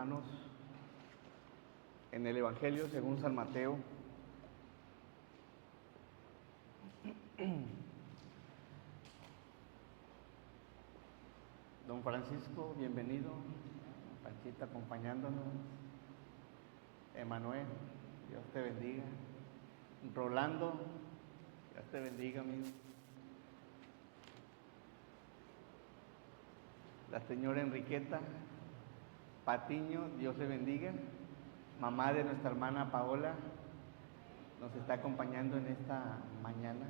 hermanos, en el Evangelio según San Mateo. Don Francisco, bienvenido. Panchita acompañándonos. Emanuel, Dios te bendiga. Rolando, Dios te bendiga, amigo. La señora Enriqueta Patiño, Dios le bendiga. Mamá de nuestra hermana Paola, nos está acompañando en esta mañana.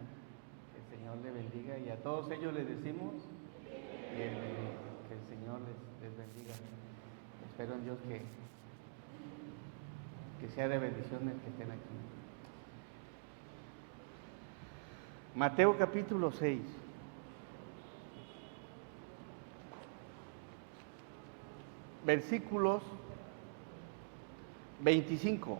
Que el Señor le bendiga y a todos ellos les decimos bienvenidos. Que el Señor les bendiga. Espero en Dios que sea de bendiciones que estén aquí. Mateo capítulo 6. Versículos 25.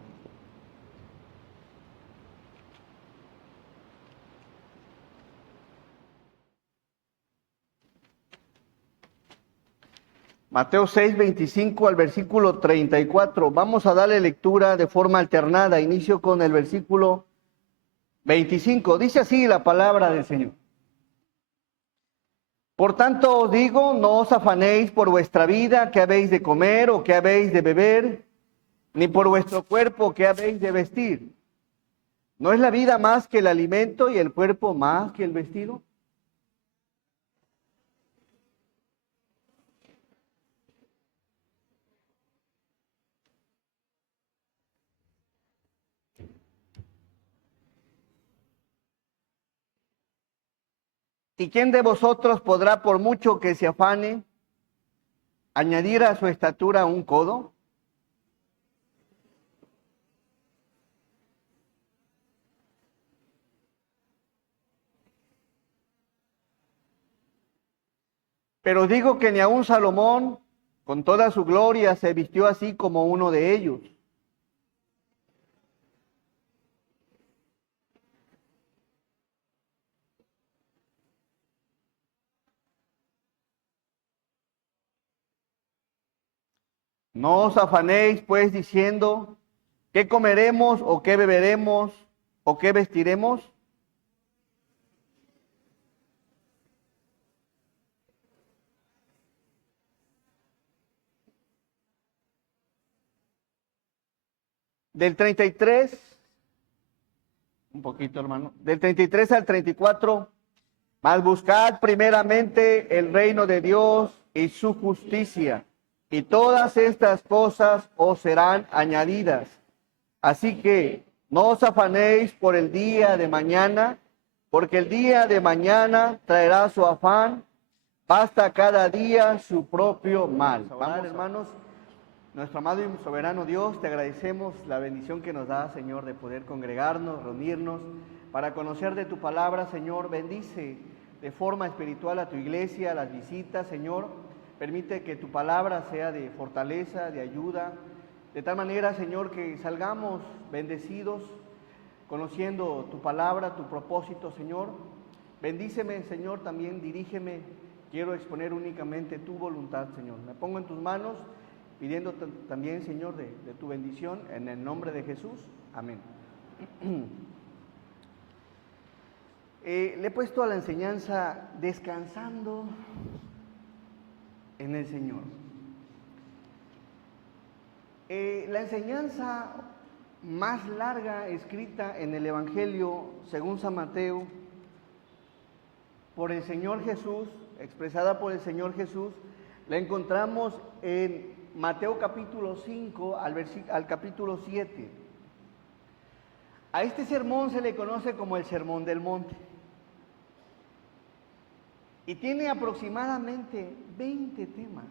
Mateo 6, 25 al versículo 34. Vamos a darle lectura de forma alternada. Inicio con el versículo 25. Dice así la palabra del Señor. Por tanto os digo, no os afanéis por vuestra vida, qué habéis de comer o qué habéis de beber, ni por vuestro cuerpo, qué habéis de vestir. ¿No es la vida más que el alimento y el cuerpo más que el vestido? ¿Y quién de vosotros podrá, por mucho que se afane, añadir a su estatura un codo? Pero digo que ni aun Salomón, con toda su gloria, se vistió así como uno de ellos. No os afanéis, pues, diciendo, ¿qué comeremos o qué beberemos o qué vestiremos? Del 33, un poquito hermano, del 33 al 34, mas buscad primeramente el reino de Dios y su justicia, y todas estas cosas os serán añadidas. Así que no os afanéis por el día de mañana, porque el día de mañana traerá su afán, basta cada día su propio mal. Vamos, hermanos. Nuestro amado y soberano Dios, te agradecemos la bendición que nos da, Señor, de poder congregarnos, reunirnos, para conocer de tu palabra, Señor. Bendice de forma espiritual a tu iglesia, las visitas, Señor. Permite que tu palabra sea de fortaleza, de ayuda, de tal manera, Señor, que salgamos bendecidos, conociendo tu palabra, tu propósito, Señor. Bendíceme, Señor, también dirígeme. Quiero exponer únicamente tu voluntad, Señor. Me pongo en tus manos, pidiendo también, Señor, de tu bendición, en el nombre de Jesús. Amén. Le he puesto a la enseñanza descansando en el Señor. La enseñanza más larga escrita en el Evangelio, según San Mateo, por el Señor Jesús, expresada por el Señor Jesús, la encontramos en Mateo capítulo 5 al capítulo 7. A este sermón se le conoce como el Sermón del Monte. Y tiene aproximadamente 20 temas.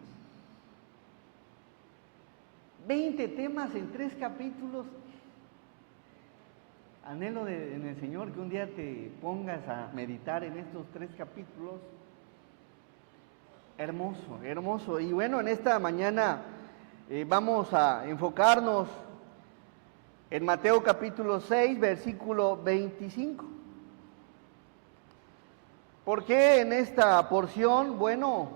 20 temas en 3 capítulos. Anhelo en el Señor que un día te pongas a meditar en estos 3 capítulos. Hermoso, hermoso. Y bueno, en esta mañana vamos a enfocarnos en Mateo capítulo 6, versículo 25. ¿Por qué en esta porción? Bueno,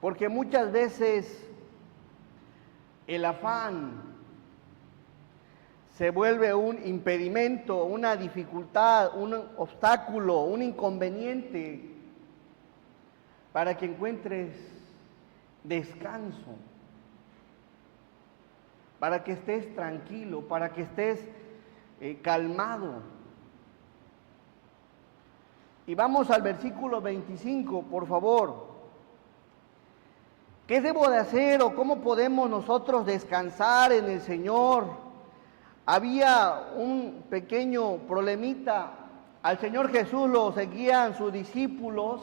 Porque muchas veces el afán se vuelve un impedimento, una dificultad, un obstáculo, un inconveniente para que encuentres descanso, para que estés tranquilo, para que estés calmado. Y vamos al versículo 25, por favor. ¿Qué debo de hacer o cómo podemos nosotros descansar en el Señor? Había un pequeño problemita. Al Señor Jesús lo seguían sus discípulos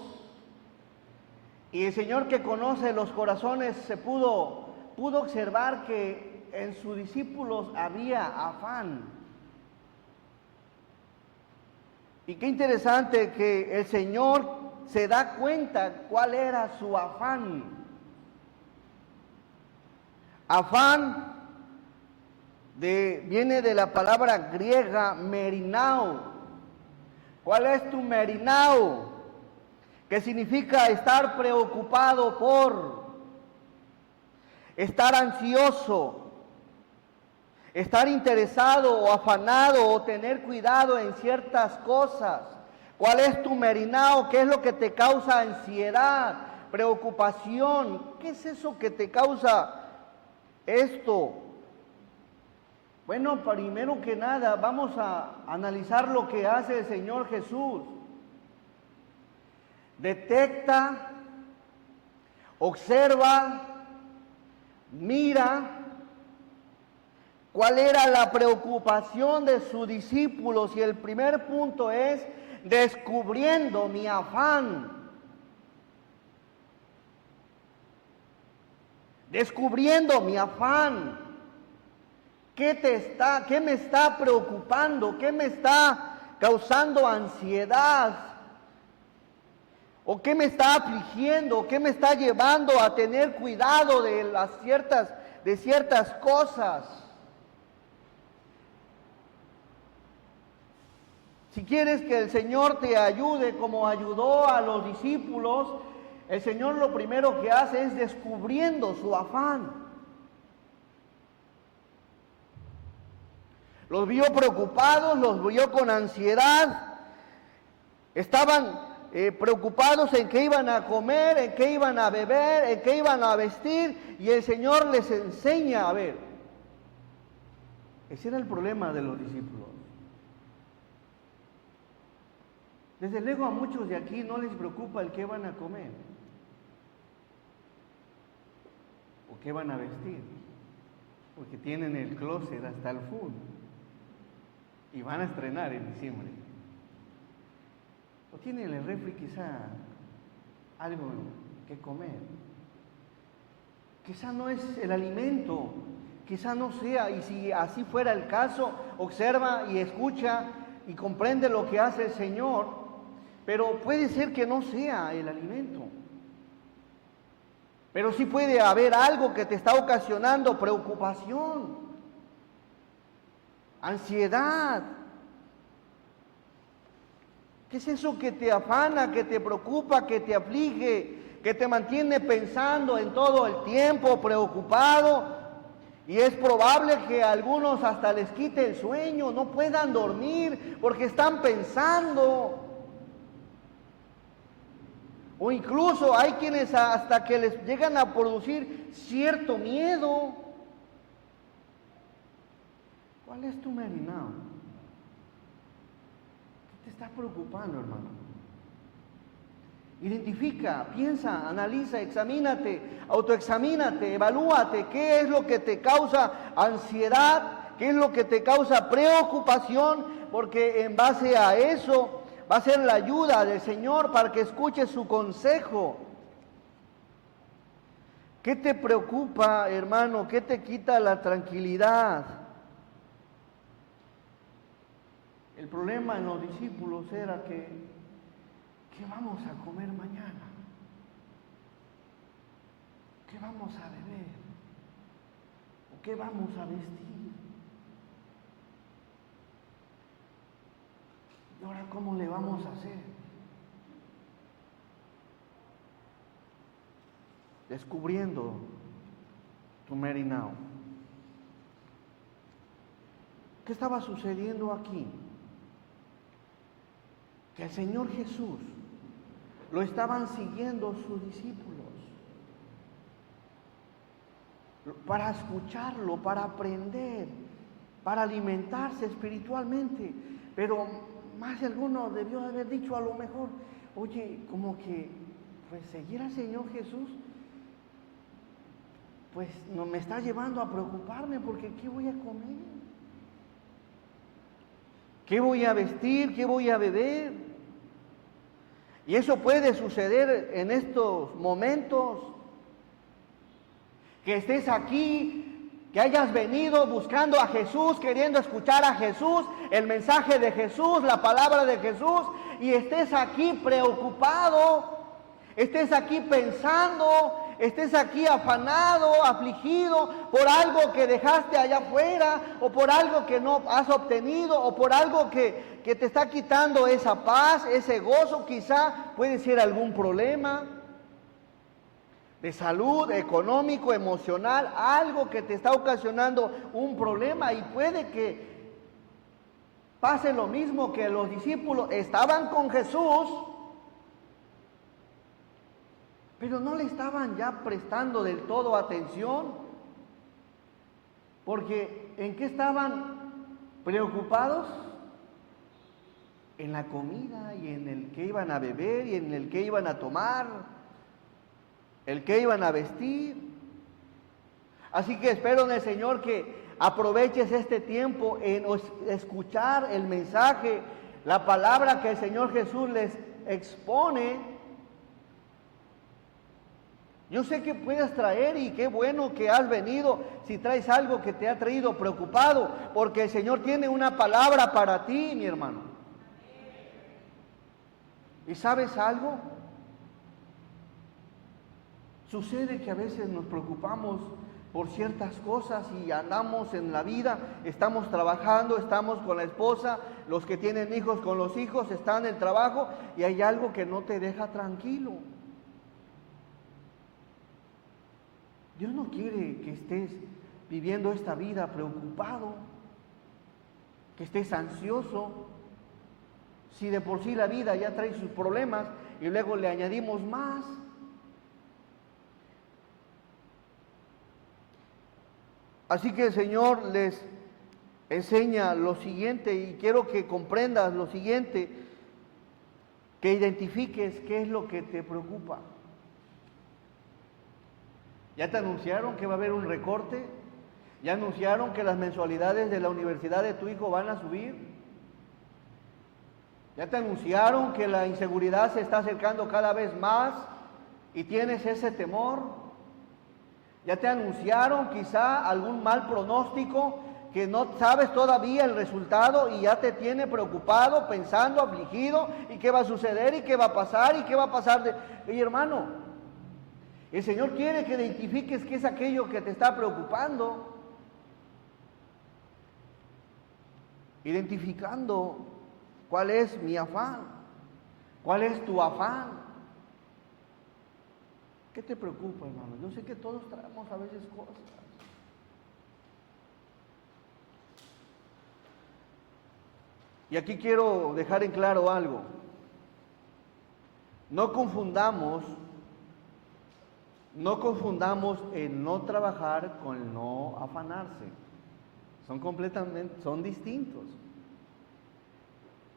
y el Señor, que conoce los corazones, se pudo observar que en sus discípulos había afán. Y qué interesante que el Señor se da cuenta cuál era su afán. Afán viene de la palabra griega merinao. ¿Cuál es tu merinao? Que significa estar preocupado por, estar ansioso, estar interesado o afanado o tener cuidado en ciertas cosas. ¿Cuál es tu merinao? ¿Qué es lo que te causa ansiedad, preocupación? ¿Qué es eso que te causa esto? Bueno, primero que nada, vamos a analizar lo que hace el Señor Jesús. Detecta, observa, mira cuál era la preocupación de sus discípulos, y el primer punto es descubriendo mi afán. Descubriendo mi afán. ¿Qué me está preocupando? ¿Qué me está causando ansiedad? ¿O qué me está afligiendo? ¿Qué me está llevando a tener cuidado de ciertas cosas? Si quieres que el Señor te ayude como ayudó a los discípulos, el Señor lo primero que hace es descubriendo su afán. Los vio preocupados, los vio con ansiedad, estaban preocupados en qué iban a comer, en qué iban a beber, en qué iban a vestir, y el Señor les enseña a ver. Ese era el problema de los discípulos. Desde luego a muchos de aquí no les preocupa el qué van a comer o qué van a vestir, porque tienen el closet hasta el full y van a estrenar en diciembre. O tienen el refri quizá algo que comer. Quizá no es el alimento, quizá no sea, y si así fuera el caso, observa y escucha y comprende lo que hace el Señor, pero puede ser que no sea el alimento. Pero sí puede haber algo que te está ocasionando preocupación, ansiedad. ¿Qué es eso que te afana, que te preocupa, que te aflige, que te mantiene pensando en todo el tiempo, preocupado? Y es probable que a algunos hasta les quite el sueño, no puedan dormir porque están pensando. O incluso hay quienes hasta que les llegan a producir cierto miedo. ¿Cuál es tu merinao? ¿Qué te está preocupando, hermano? Identifica, piensa, analiza, examínate, autoexamínate, evalúate. ¿Qué es lo que te causa ansiedad? ¿Qué es lo que te causa preocupación? Porque en base a eso va a ser la ayuda del Señor para que escuches su consejo. ¿Qué te preocupa, hermano? ¿Qué te quita la tranquilidad? El problema en los discípulos era ¿qué vamos a comer mañana? ¿Qué vamos a beber? ¿O qué vamos a vestir? ¿Y ahora cómo le vamos a hacer? descubriendo tu Mary Now. ¿Qué estaba sucediendo aquí? Que el Señor Jesús lo estaban siguiendo sus discípulos para escucharlo, para aprender, para alimentarse espiritualmente. Pero más de alguno debió haber dicho a lo mejor, oye, como que pues seguir al Señor Jesús, pues no me está llevando a preocuparme porque ¿qué voy a comer? ¿Qué voy a vestir? ¿Qué voy a beber? Y eso puede suceder en estos momentos, que estés aquí, que hayas venido buscando a Jesús, queriendo escuchar a Jesús, el mensaje de Jesús, la palabra de Jesús, y estés aquí preocupado, estés aquí pensando, estés aquí afanado, afligido por algo que dejaste allá afuera, o por algo que no has obtenido, o por algo que te está quitando esa paz, ese gozo. Quizá puede ser algún problema de salud, económico, emocional, algo que te está ocasionando un problema, y puede que pase lo mismo que los discípulos estaban con Jesús, pero no le estaban ya prestando del todo atención, porque ¿en qué estaban preocupados? En la comida y en el que iban a beber y en el que iban a tomar, el que iban a vestir. Así que espero en el Señor que aproveches este tiempo en escuchar el mensaje, la palabra que el Señor Jesús les expone. Yo sé que puedes traer, y qué bueno que has venido, si traes algo que te ha traído preocupado, porque el Señor tiene una palabra para ti, mi hermano. ¿Y sabes algo? Sucede que a veces nos preocupamos por ciertas cosas y andamos en la vida, estamos trabajando, estamos con la esposa, los que tienen hijos con los hijos, están en el trabajo, y hay algo que no te deja tranquilo. Dios no quiere que estés viviendo esta vida preocupado, que estés ansioso. Si de por sí la vida ya trae sus problemas y luego le añadimos más. Así que el Señor les enseña lo siguiente, y quiero que comprendas lo siguiente, que identifiques qué es lo que te preocupa. ¿Ya te anunciaron que va a haber un recorte? ¿Ya anunciaron que las mensualidades de la universidad de tu hijo van a subir? ¿Ya te anunciaron que la inseguridad se está acercando cada vez más y tienes ese temor? ¿Ya te anunciaron quizá algún mal pronóstico que no sabes todavía el resultado y ya te tiene preocupado, pensando, afligido, y qué va a suceder y qué va a pasar y qué va a pasar? Oye, hermano, el Señor quiere que identifiques qué es aquello que te está preocupando. Identificando cuál es mi afán, cuál es tu afán. ¿Qué te preocupa, hermano? Yo sé que todos traemos a veces cosas. Y aquí quiero dejar en claro algo. No confundamos el no trabajar con el no afanarse. Son distintos.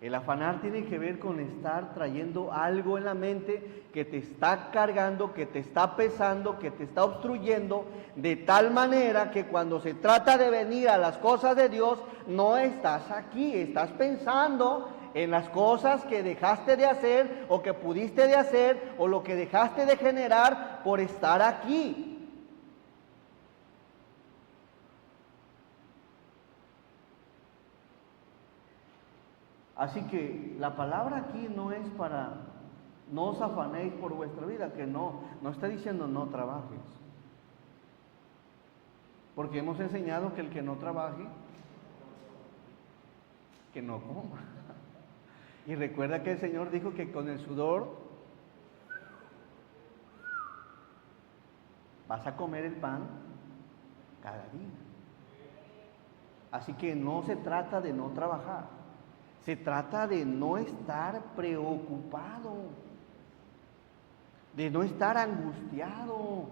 El afanar tiene que ver con estar trayendo algo en la mente que te está cargando, que te está pesando, que te está obstruyendo, de tal manera que cuando se trata de venir a las cosas de Dios, no estás aquí, estás pensando en las cosas que dejaste de hacer o que pudiste de hacer o lo que dejaste de generar por estar aquí. Así que la palabra aquí no es para no os afanéis por vuestra vida, que no está diciendo no trabajes. Porque hemos enseñado que el que no trabaje, que no coma. Y recuerda que el Señor dijo que con el sudor vas a comer el pan cada día. Así que no se trata de no trabajar, se trata de no estar preocupado, de no estar angustiado,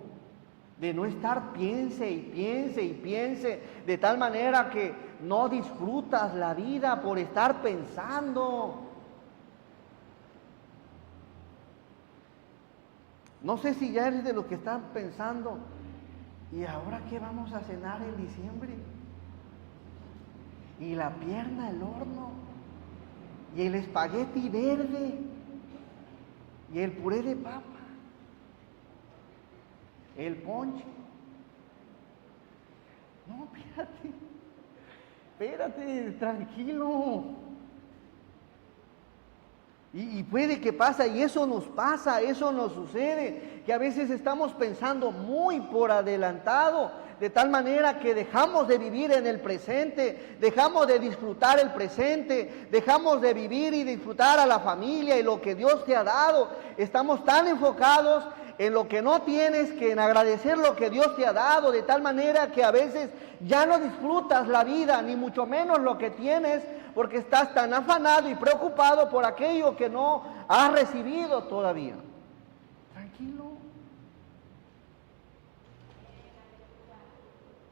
de no estar piense y piense y piense, de tal manera que no disfrutas la vida por estar pensando. No sé si ya eres de los que están pensando, ¿y ahora qué vamos a cenar en diciembre? Y la pierna al horno, y el espagueti verde, y el puré de papa, el ponche. No, espérate, tranquilo. Y puede que pasa, y eso nos pasa, eso nos sucede, que a veces estamos pensando muy por adelantado, de tal manera que dejamos de vivir en el presente, dejamos de disfrutar el presente, dejamos de vivir y disfrutar a la familia y lo que Dios te ha dado. Estamos tan enfocados en lo que no tienes que en agradecer lo que Dios te ha dado, de tal manera que a veces ya no disfrutas la vida, ni mucho menos lo que tienes, porque estás tan afanado y preocupado por aquello que no has recibido todavía. Tranquilo.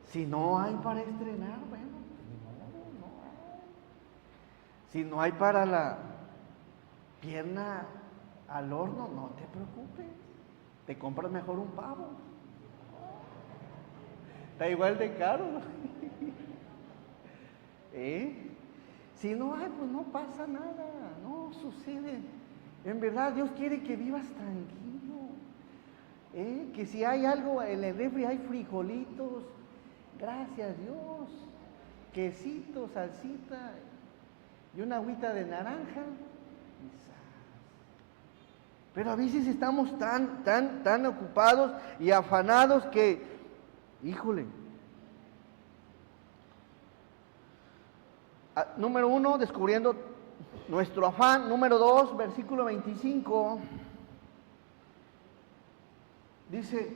Si no hay para estrenar, bueno, no hay. Si no hay para la pierna al horno, no te preocupes. Te compras mejor un pavo. Está igual de caro. Si no hay, pues no pasa nada, no sucede. En verdad, Dios quiere que vivas tranquilo. Que si hay algo en el refri, hay frijolitos, gracias a Dios, quesito, salsita y una agüita de naranja. Pero a veces estamos tan ocupados y afanados que, híjole. Número 1, descubriendo nuestro afán. Número 2, versículo 25. Dice,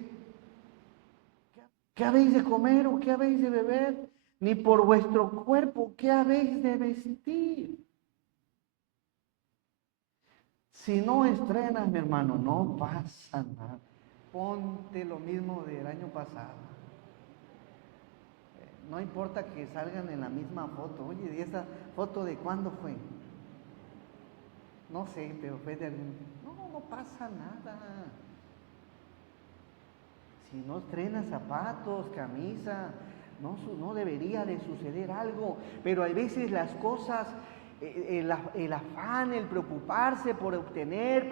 ¿qué habéis de comer o qué habéis de beber? Ni por vuestro cuerpo, ¿qué habéis de vestir? Si no estrenas, mi hermano, no pasa nada. Ponte lo mismo del año pasado. No importa que salgan en la misma foto. Oye, ¿y esa foto de cuándo fue? No sé, pero fue de algún... No pasa nada. Si no estrenas zapatos, camisa, no debería de suceder algo. Pero hay veces las cosas, el afán, el preocuparse por obtener,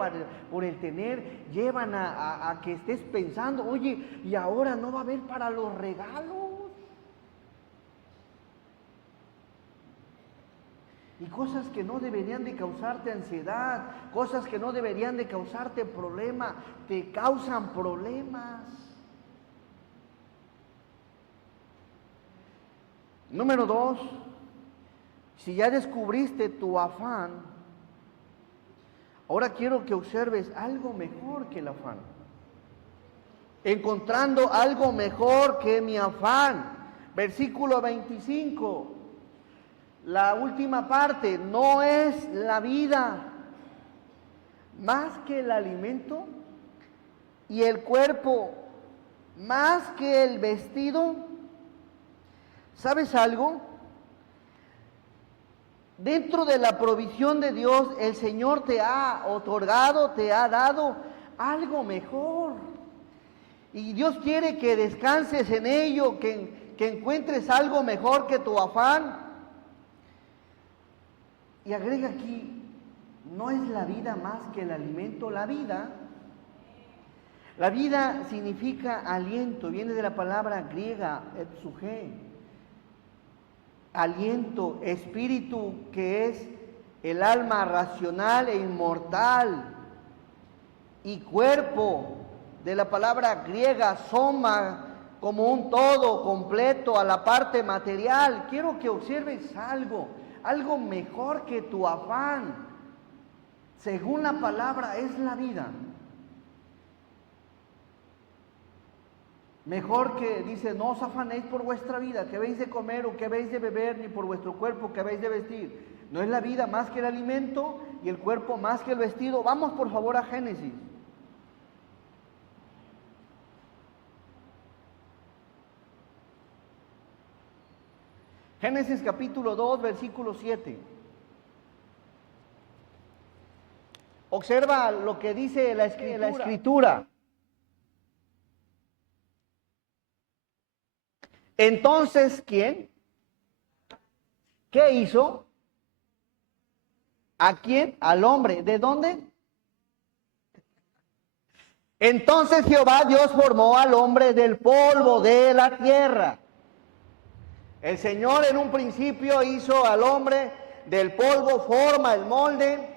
por el tener, llevan a que estés pensando, oye, y ahora no va a haber para los regalos. Y cosas que no deberían de causarte ansiedad, cosas que no deberían de causarte problema, te causan problemas. Número 2, si ya descubriste tu afán, ahora quiero que observes algo mejor que el afán. Encontrando algo mejor que mi afán. Versículo 25. La última parte, no es la vida más que el alimento y el cuerpo más que el vestido. ¿Sabes algo? Dentro de la provisión de Dios, el Señor te ha otorgado, te ha dado algo mejor. Y Dios quiere que descanses en ello, que encuentres algo mejor que tu afán. Y agrega aquí, no es la vida más que el alimento. La vida significa aliento, viene de la palabra griega, exuge. Aliento, espíritu, que es el alma racional e inmortal. Y cuerpo, de la palabra griega, soma, como un todo completo a la parte material. Quiero que observes algo mejor que tu afán. Según la palabra, es la vida. Mejor que dice, no os afanéis por vuestra vida, que habéis de comer o que habéis de beber, ni por vuestro cuerpo que habéis de vestir. ¿No es la vida más que el alimento y el cuerpo más que el vestido? Vamos por favor a Génesis. Génesis capítulo 2, versículo 7. Observa lo que dice la escritura. Entonces, ¿quién? ¿Qué hizo? ¿A quién? Al hombre. ¿De dónde? Entonces Jehová Dios formó al hombre del polvo de la tierra. El Señor en un principio hizo al hombre del polvo, forma el molde,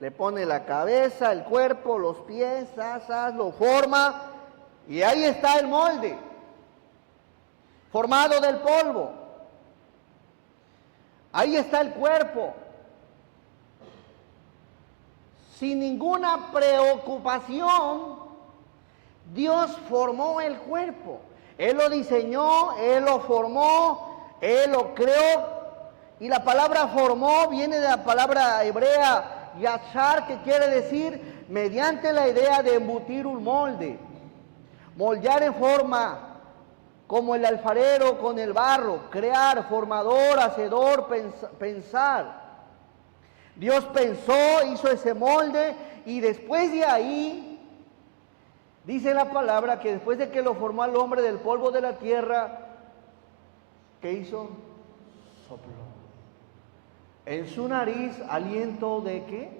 le pone la cabeza, el cuerpo, los pies, lo forma y ahí está el molde, formado del polvo. Ahí está el cuerpo. Sin ninguna preocupación, Dios formó el cuerpo. Él lo diseñó, Él lo formó, Él lo creó. Y la palabra formó viene de la palabra hebrea yachar, que quiere decir mediante la idea de embutir un molde. Moldear en forma, como el alfarero con el barro, crear, formador, hacedor, pensar. Dios pensó, hizo ese molde y después de ahí, dice la palabra que después de que lo formó al hombre del polvo de la tierra, ¿qué hizo? Sopló. En su nariz aliento de ¿qué?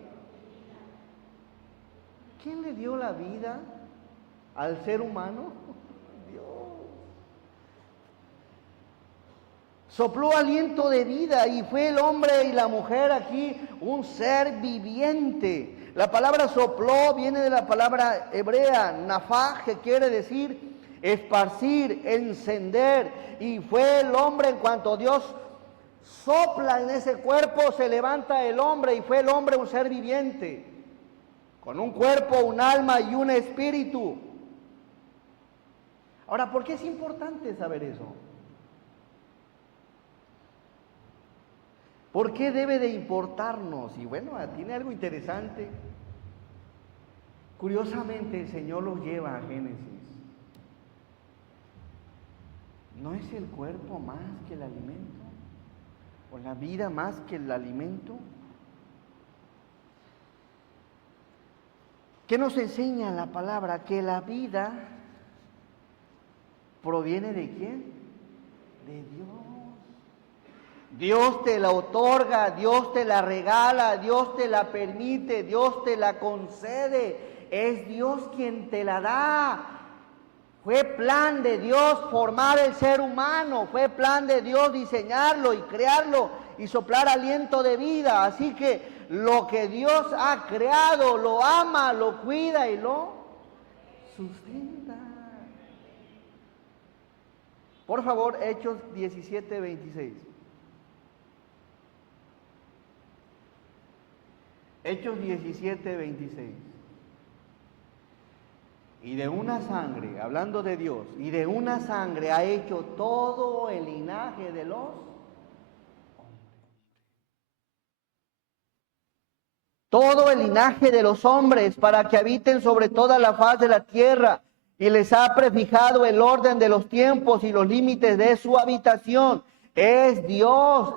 ¿Quién le dio la vida al ser humano? Dios. Sopló aliento de vida y fue el hombre y la mujer aquí un ser viviente. La palabra sopló viene de la palabra hebrea, nafaj, que quiere decir esparcir, encender. Y fue el hombre, en cuanto Dios sopla en ese cuerpo, se levanta el hombre y fue el hombre un ser viviente, con un cuerpo, un alma y un espíritu. Ahora, ¿por qué es importante saber eso? ¿Por qué debe de importarnos? Y bueno, tiene algo interesante. Curiosamente, el Señor los lleva a Génesis. ¿No es el cuerpo más que el alimento? ¿O la vida más que el alimento? ¿Qué nos enseña la palabra? Que la vida proviene ¿de quién? De Dios. Dios te la otorga, Dios te la regala, Dios te la permite, Dios te la concede. Es Dios quien te la da. Fue plan de Dios formar el ser humano, fue plan de Dios diseñarlo y crearlo y soplar aliento de vida. Así que lo que Dios ha creado, lo ama, lo cuida y lo sustenta. Por favor, Hechos 17:26. Hechos 17:26. Y de una sangre, hablando de Dios, y de una sangre ha hecho todo el linaje de los hombres. Todo el linaje de los hombres para que habiten sobre toda la faz de la tierra. Y les ha prefijado el orden de los tiempos y los límites de su habitación. Es Dios,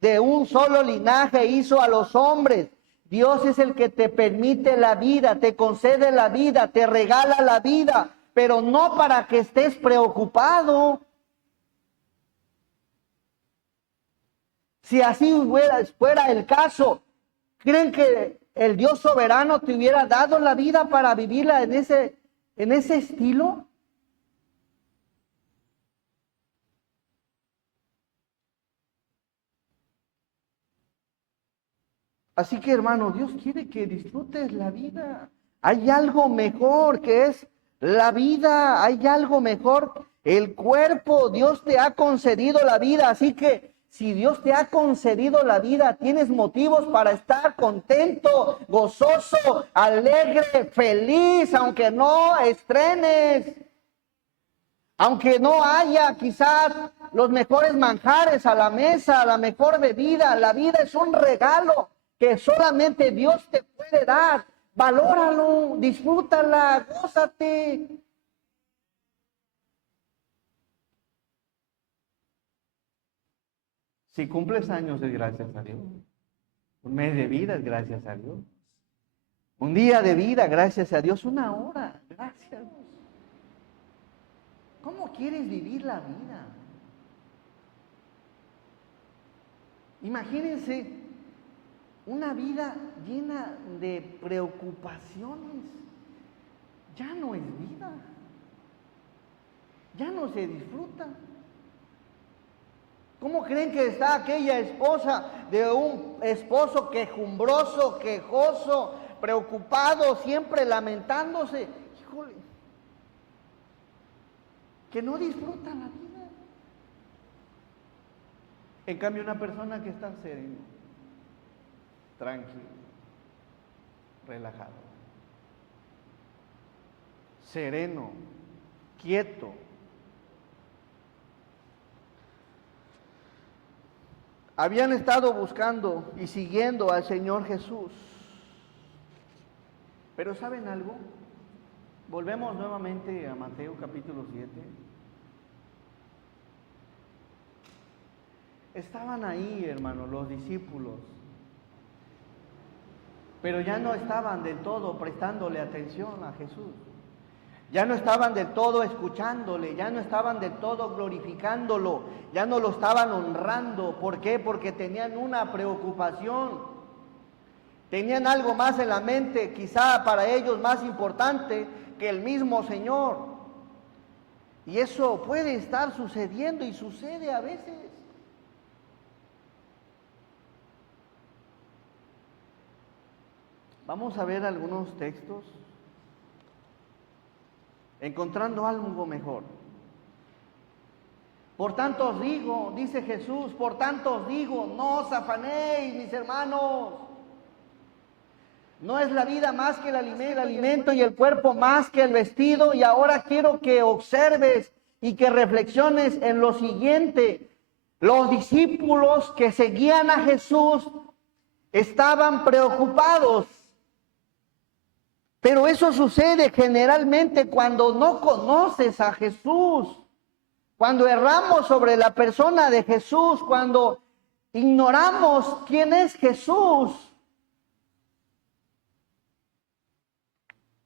de un solo linaje hizo a los hombres. Dios es el que te permite la vida, te concede la vida, te regala la vida, pero no para que estés preocupado. Si así fuera el caso, ¿creen que el Dios soberano te hubiera dado la vida para vivirla en ese estilo? Así que, hermano, Dios quiere que disfrutes la vida. Hay algo mejor que es la vida, hay algo mejor. El cuerpo, Dios te ha concedido la vida, así que si Dios te ha concedido la vida, tienes motivos para estar contento, gozoso, alegre, feliz, aunque no estrenes. Aunque no haya quizás los mejores manjares a la mesa, la mejor bebida, la vida es un regalo que solamente Dios te puede dar. Valóralo, disfrútala, gózate. Si cumples años es gracias a Dios. Un mes de vida es gracias a Dios. Un día de vida, gracias a Dios. Una hora, gracias. ¿Cómo quieres vivir la vida? Imagínense una vida llena de preocupaciones. Ya no es vida. Ya no se disfruta. ¿Cómo creen que está aquella esposa de un esposo quejumbroso, quejoso, preocupado, siempre lamentándose? Híjole, que no disfruta la vida. En cambio, una persona que está sereno, tranquilo, relajado, sereno, quieto. Habían estado buscando y siguiendo al Señor Jesús. Pero ¿saben algo? Volvemos nuevamente a Mateo capítulo 7. Estaban ahí, hermanos, los discípulos, pero ya no estaban del todo prestándole atención a Jesús. Ya no estaban del todo escuchándole, ya no estaban del todo glorificándolo, ya no lo estaban honrando. ¿Por qué? Porque tenían una preocupación, tenían algo más en la mente, quizá para ellos más importante que el mismo Señor. Y eso puede estar sucediendo y sucede a veces. Vamos a ver algunos textos. Encontrando algo mejor. Por tanto os digo, dice Jesús, por tanto os digo, no os afanéis, mis hermanos. No es la vida más que el alimento y el cuerpo más que el vestido. Y ahora quiero que observes y que reflexiones en lo siguiente. Los discípulos que seguían a Jesús estaban preocupados. Pero eso sucede generalmente cuando no conoces a Jesús, cuando erramos sobre la persona de Jesús, cuando ignoramos quién es Jesús.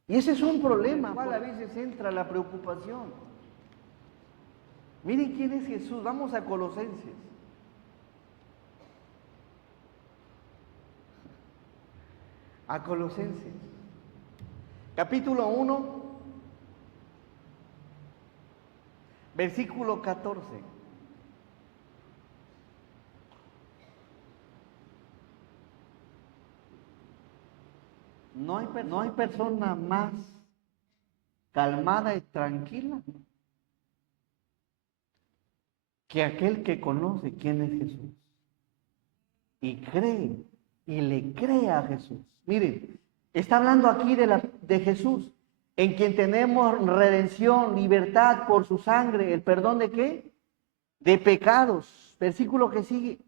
Y ese es un problema. A veces entra la preocupación. Miren quién es Jesús. Vamos a Colosenses. A Colosenses. Capítulo 1, versículo 14. No hay persona más calmada y tranquila que aquel que conoce quién es Jesús y cree y le cree a Jesús. Miren, está hablando aquí de Jesús, en quien tenemos redención, libertad por su sangre, el perdón de ¿qué? De pecados. Versículo que sigue.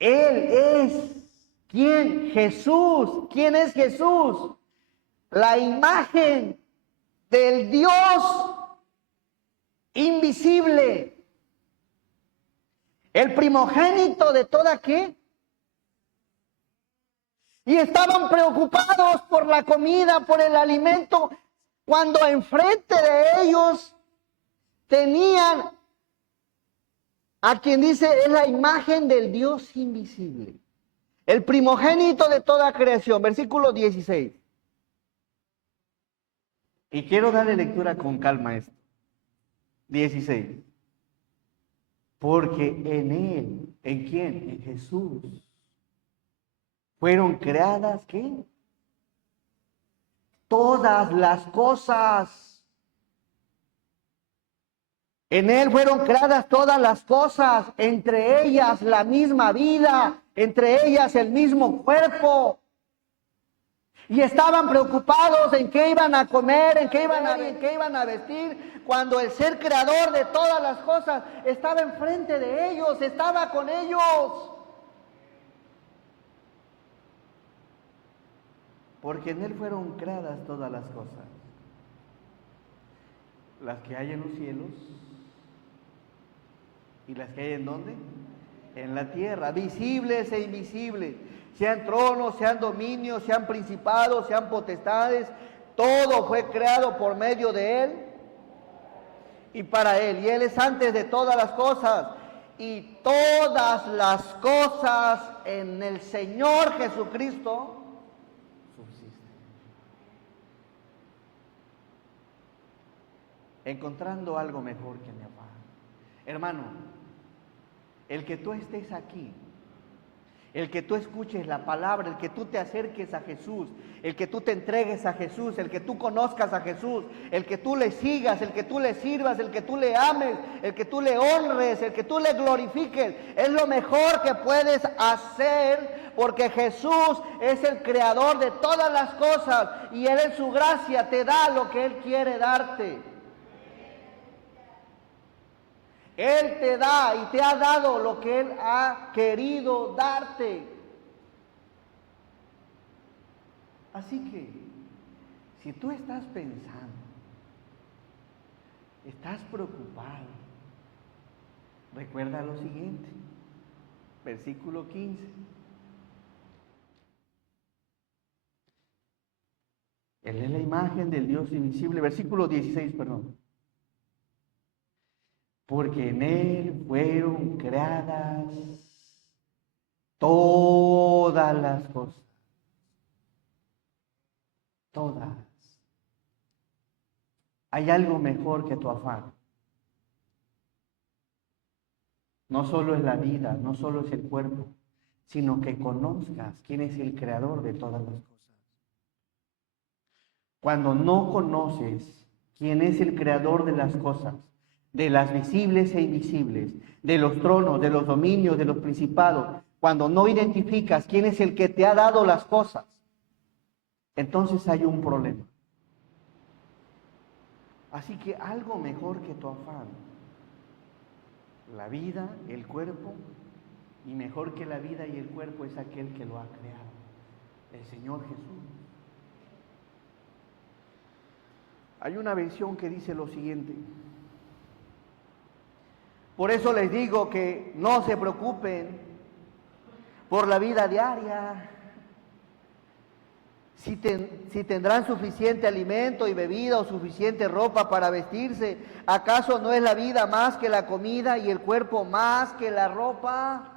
Él es, ¿quién? Jesús. ¿Quién es Jesús? La imagen del Dios invisible. El primogénito de toda ¿qué? Y estaban preocupados por la comida, por el alimento, cuando enfrente de ellos tenían a quien dice es la imagen del Dios invisible. El primogénito de toda creación, versículo 16. Y quiero darle lectura con calma a esto. 16. Porque en Él, ¿en quién? En Jesús. Fueron creadas, ¿qué? Todas las cosas. En Él fueron creadas todas las cosas, entre ellas la misma vida, entre ellas el mismo cuerpo. Y estaban preocupados en qué iban a comer, en qué iban a ver, en qué iban a vestir, cuando el ser creador de todas las cosas estaba enfrente de ellos, estaba con ellos. Porque en Él fueron creadas todas las cosas, las que hay en los cielos y las que hay en ¿dónde? En la tierra, visibles e invisibles, sean tronos, sean dominios, sean principados, sean potestades, todo fue creado por medio de Él y para Él. Y Él es antes de todas las cosas, y todas las cosas en el Señor Jesucristo subsisten. Encontrando algo mejor que mi papá. Hermano, el que tú estés aquí, el que tú escuches la palabra, el que tú te acerques a Jesús, el que tú te entregues a Jesús, el que tú conozcas a Jesús, el que tú le sigas, el que tú le sirvas, el que tú le ames, el que tú le honres, el que tú le glorifiques, es lo mejor que puedes hacer, porque Jesús es el creador de todas las cosas y Él en su gracia te da lo que Él quiere darte. Él te da y te ha dado lo que Él ha querido darte. Así que, si tú estás pensando, estás preocupado, recuerda lo siguiente, versículo 15. Él es la imagen del Dios invisible, versículo 16, perdón. Porque en Él fueron creadas todas las cosas. Todas. Hay algo mejor que tu afán. No solo es la vida, no solo es el cuerpo, sino que conozcas quién es el creador de todas las cosas. Cuando no conoces quién es el creador de las cosas, de las visibles e invisibles, de los tronos, de los dominios, de los principados, cuando no identificas quién es el que te ha dado las cosas, entonces hay un problema. Así que algo mejor que tu afán, la vida, el cuerpo, y mejor que la vida y el cuerpo es aquel que lo ha creado, el Señor Jesús. Hay una versión que dice lo siguiente: por eso les digo que no se preocupen por la vida diaria, si tendrán suficiente alimento y bebida o suficiente ropa para vestirse. ¿Acaso no es la vida más que la comida y el cuerpo más que la ropa?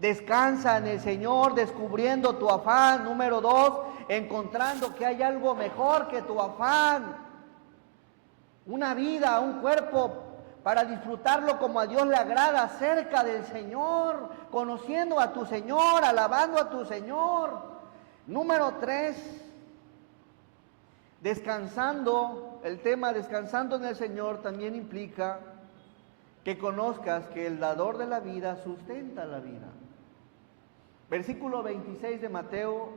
Descansa en el Señor, descubriendo tu afán. Número 2, encontrando que hay algo mejor que tu afán. Una vida, un cuerpo para disfrutarlo como a Dios le agrada, cerca del Señor, conociendo a tu Señor, alabando a tu Señor. Número 3, descansando. El tema descansando en el Señor también implica que conozcas que el dador de la vida sustenta la vida. Versículo 26 de Mateo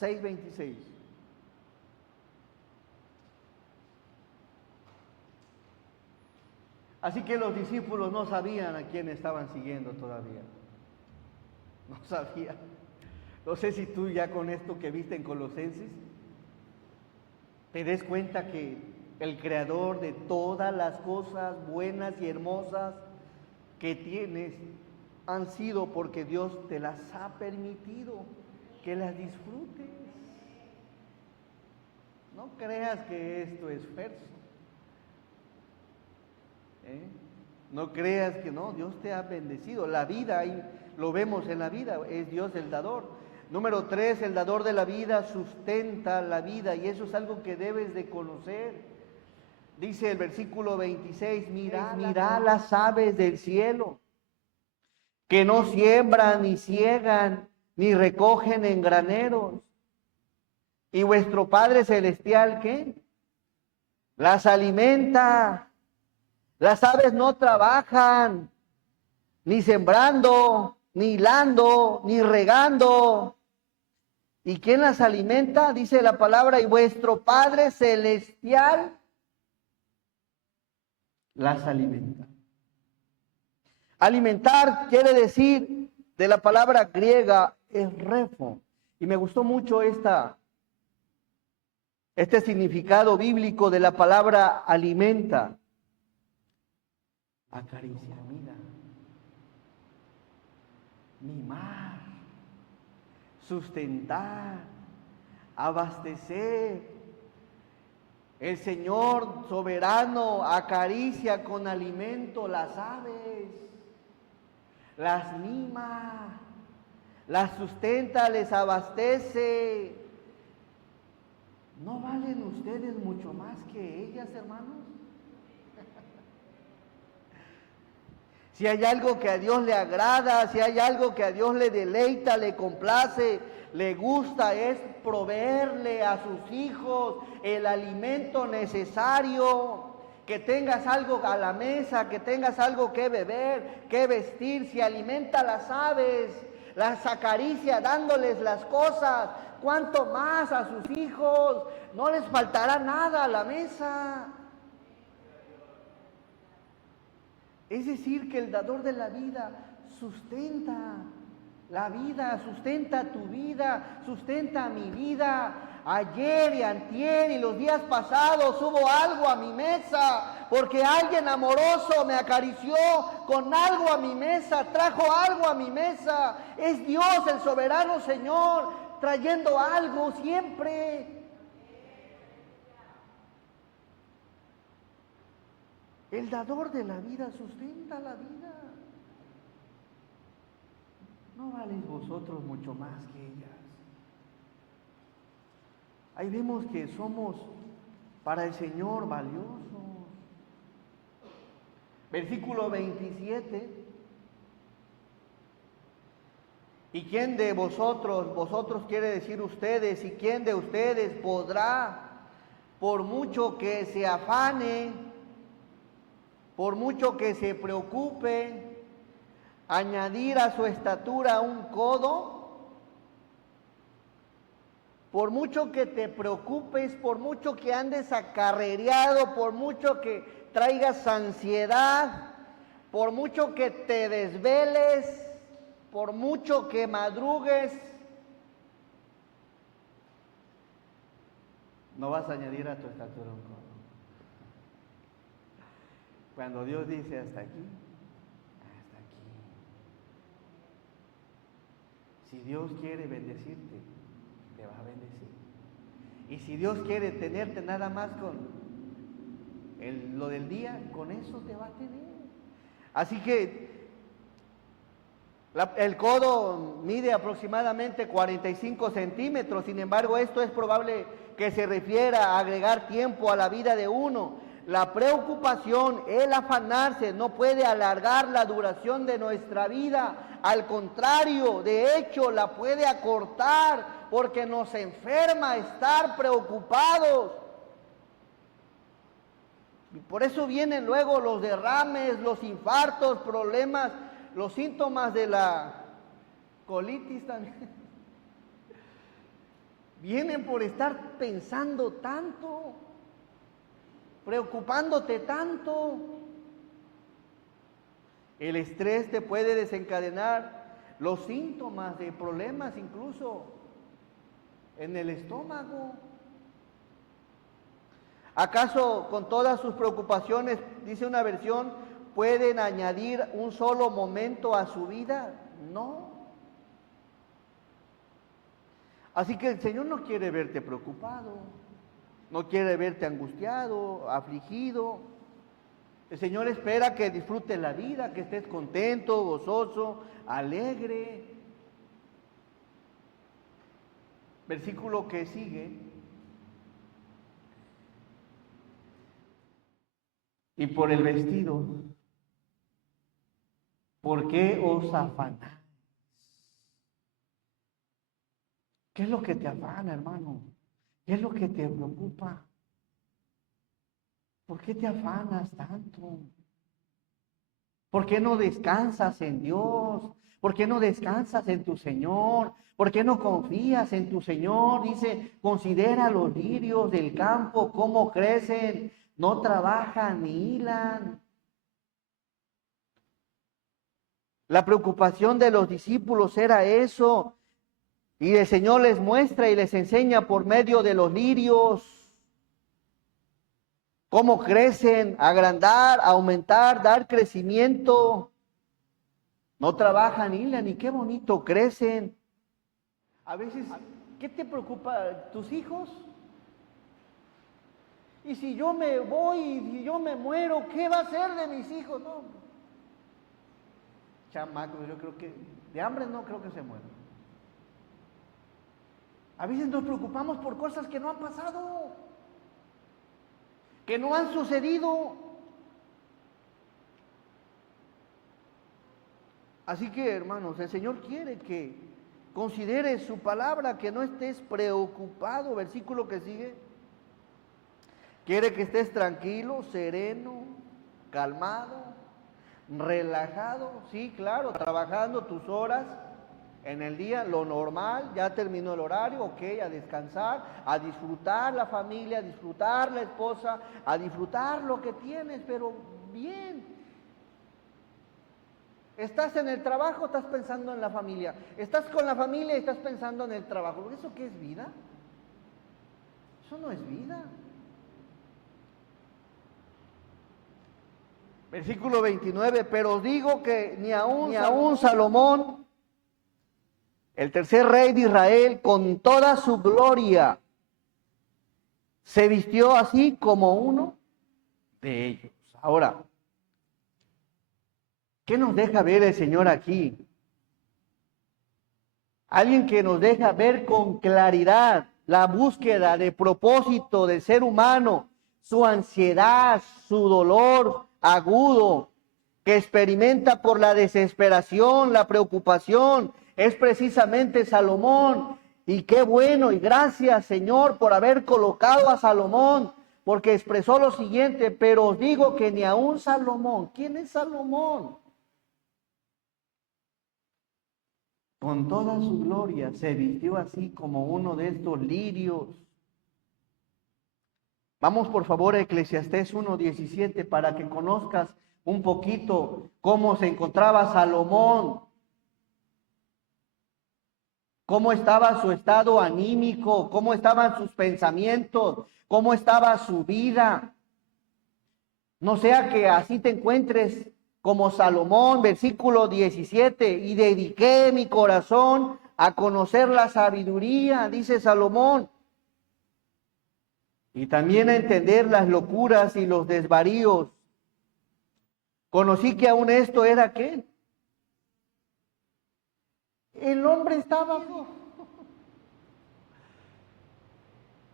6:26. Así que los discípulos no sabían a quién estaban siguiendo todavía. No sabían. No sé si tú ya con esto que viste en Colosenses, te des cuenta que el creador de todas las cosas buenas y hermosas que tienes han sido porque Dios te las ha permitido que las disfrutes. No creas que esto es esfuerzo. No creas que no, Dios te ha bendecido. La vida, ahí lo vemos en la vida, es Dios el dador. Número 3, el dador de la vida sustenta la vida, y eso es algo que debes de conocer. Dice el versículo 26, mira las aves del cielo, que no siembran, ni ciegan, ni recogen en graneros. Y vuestro Padre Celestial, ¿qué? Las alimenta. Las aves no trabajan, ni sembrando, ni hilando, ni regando. ¿Y quién las alimenta? Dice la palabra, y vuestro Padre Celestial las alimenta. Alimentar quiere decir, de la palabra griega, es refo. Y me gustó mucho este significado bíblico de la palabra alimenta. Acariciar, mira, mimar, sustentar, abastecer. El Señor soberano acaricia con alimento las aves, las mima, las sustenta, les abastece. ¿No valen ustedes mucho más que ellas, hermanos? Si hay algo que a Dios le agrada, si hay algo que a Dios le deleita, le complace, le gusta, es proveerle a sus hijos el alimento necesario, que tengas algo a la mesa, que tengas algo que beber, que vestir. Si alimenta a las aves, las acaricia dándoles las cosas, cuánto más a sus hijos, no les faltará nada a la mesa. Es decir, que el dador de la vida sustenta la vida, sustenta tu vida, sustenta mi vida. Ayer y antier y los días pasados hubo algo a mi mesa, porque alguien amoroso me acarició con algo a mi mesa, trajo algo a mi mesa. Es Dios, el soberano Señor, trayendo algo siempre. El dador de la vida sustenta la vida. ¿No valéis vosotros mucho más que ellas? Ahí vemos que somos para el Señor valiosos. Versículo 27. ¿Y quién de vosotros, vosotros quiere decir ustedes, y quién de ustedes podrá, por mucho que se afane, por mucho que se preocupe, añadir a su estatura un codo? Por mucho que te preocupes, por mucho que andes acarrereado, por mucho que traigas ansiedad, por mucho que te desveles, por mucho que madrugues, no vas a añadir a tu estatura un codo. Cuando Dios dice hasta aquí, hasta aquí. Si Dios quiere bendecirte, te va a bendecir. Y si Dios quiere tenerte nada más con lo del día, con eso te va a tener. Así que el codo mide aproximadamente 45 centímetros. Sin embargo, esto es probable que se refiera a agregar tiempo a la vida de uno. La preocupación, el afanarse, no puede alargar la duración de nuestra vida. Al contrario, de hecho, la puede acortar, porque nos enferma estar preocupados. Y por eso vienen luego los derrames, los infartos, problemas, los síntomas de la colitis también. Vienen por estar pensando tanto, preocupándote tanto. El estrés te puede desencadenar los síntomas de problemas incluso en el estómago. ¿Acaso con todas sus preocupaciones, dice una versión, pueden añadir un solo momento a su vida? No. Así que el Señor no quiere verte preocupado, no quiere verte angustiado, afligido. El Señor espera que disfrutes la vida, que estés contento, gozoso, alegre. Versículo que sigue. Y por el vestido, ¿por qué os afanáis? ¿Qué es lo que te afana, hermano? ¿Qué es lo que te preocupa? ¿Por qué te afanas tanto? ¿Por qué no descansas en Dios? ¿Por qué no descansas en tu Señor? ¿Por qué no confías en tu Señor? Dice, considera los lirios del campo, cómo crecen, no trabajan ni hilan. La preocupación de los discípulos era eso. Y el Señor les muestra y les enseña por medio de los lirios cómo crecen, agrandar, aumentar, dar crecimiento. No trabajan, hilan, y qué bonito crecen. A veces, ¿qué te preocupa? ¿Tus hijos? Y si yo me voy, y si yo me muero, ¿qué va a ser de mis hijos? No, chamacos, yo creo que de hambre no creo que se mueran. A veces nos preocupamos por cosas que no han pasado, que no han sucedido. Así que, hermanos, el Señor quiere que consideres su palabra, que no estés preocupado. Versículo que sigue. Quiere que estés tranquilo, sereno, calmado, relajado. Sí, claro, trabajando tus horas en el día, lo normal, ya terminó el horario, ok, a descansar, a disfrutar la familia, a disfrutar la esposa, a disfrutar lo que tienes, pero bien. Estás en el trabajo, estás pensando en la familia. Estás con la familia y estás pensando en el trabajo. ¿Eso qué es vida? Eso no es vida. Versículo 29, pero os digo que ni aún Salomón, el tercer rey de Israel, con toda su gloria, se vistió así como uno de ellos. Ahora, ¿qué nos deja ver el Señor aquí? Alguien que nos deja ver con claridad la búsqueda de propósito del ser humano, su ansiedad, su dolor agudo que experimenta por la desesperación, la preocupación, es precisamente Salomón. Y qué bueno, y gracias, Señor, por haber colocado a Salomón, porque expresó lo siguiente, pero os digo que ni aún Salomón. ¿Quién es Salomón? Con toda su gloria se vistió así como uno de estos lirios. Vamos por favor a Eclesiastés 1:17 para que conozcas un poquito cómo se encontraba Salomón, cómo estaba su estado anímico, cómo estaban sus pensamientos, cómo estaba su vida. No sea que así te encuentres como Salomón, versículo 17, y dediqué mi corazón a conocer la sabiduría, dice Salomón, y también a entender las locuras y los desvaríos. Conocí que aún esto era ¿qué? El hombre estaba